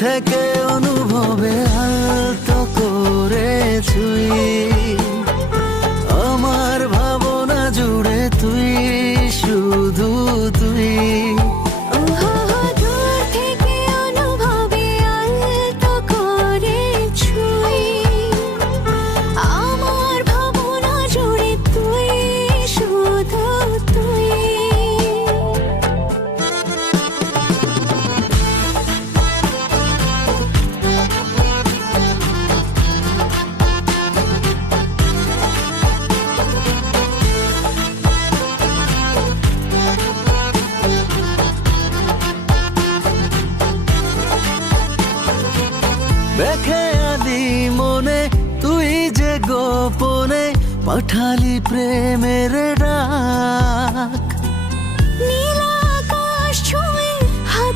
থেকে অনুভবে আলতো করে ছুঁই আমার ভাবনা জুড়ে তুই, শুধু তুই। দূর থেকে অনুভবে আলতো করে ছুঁই আমার ভাবনা জুড়ে তুই, শুধু তুই। দেখে আদি মনে তুই যে গোপনে পাঠালি প্রেমের ডাক,